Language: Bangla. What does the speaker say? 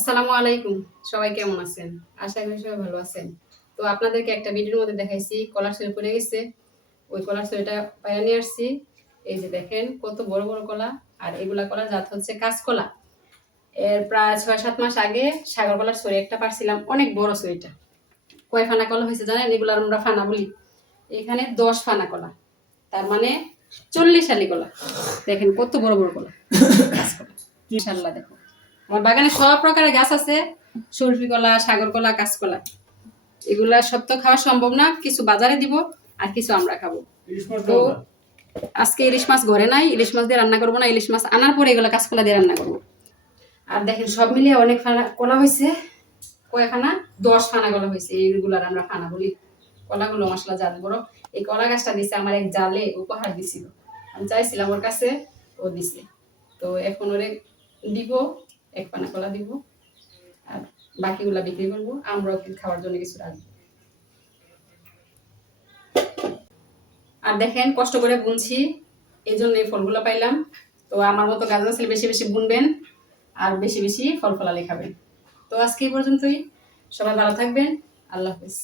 আসসালামু আলাইকুম। সবাই কেমন আছেন? আশা করি সবাই ভালো আছেন। তো আপনাদেরকে একটা ভিডিওর মধ্যে দেখাইছি কলার সই পড়ে গেছে। ওই কলার সইটা পাইয়া নিয়ে আসছি। এই যে দেখেন কত বড় বড় কলা। আর এগুলা কলার জাত হচ্ছে কাঁচকলা। এর প্রায় ছয় সাত মাস আগে সাগর কলার সই একটা পারছিলাম অনেক বড় সইটা কয় ফানা কলা হয়েছে জানেন? এগুলো আমরা ফানা বলি। এখানে দশ ফানা কলা। তার মানে চল্লিশ আলি কলা। দেখেন কত বড় বড় কলা। কাঁচকলা। ইনশাল্লাহ দেখো। আমার বাগানে সব প্রকারের গাছ আছে। সরফি কলা সাগর কলা কাঁচকলা এগুলা সব তো খাওয়া সম্ভব না কিছু বাজারে দিব আর কিছু আমরা খাব। তো আজকে ইলিশ মাছ ঘরে নাই ইলিশ মাছ দিয়ে রান্না করব না ইলিশ মাছ আনার পরে এগুলো কাঁচকলা দিয়ে রান্না করব। আর দেখেন সব মিলিয়ে অনেক ফানা কলা হয়েছে কয়খানা? দশ ফানা কলা হয়েছে এইগুলার আমরা ফানা বলি। কলাগুলো মশলা জাত বড়। এই কলা গাছটা দিছে আমার এক জালে উপহার দিছিল। আমি চাইছিলাম ওর কাছে ও দিছে। তো এখন ওরে দিব। এক পানা কলা দিব, আর বাকিগুলা বিক্রি করব। আমরাও কি খাওয়ার জন্য কিছু রাখব। আর দেখেন, কষ্ট করে বুনছি এই জন্য এই ফলগুলো পাইলাম। তো আমার মতো গাছ গাছালি বেশি বেশি বুনবেন, আর বেশি বেশি ফল ফলালি খাবেন। তো আজকে এই পর্যন্তই। সবাই ভালো থাকবেন। আল্লাহ হাফিজ।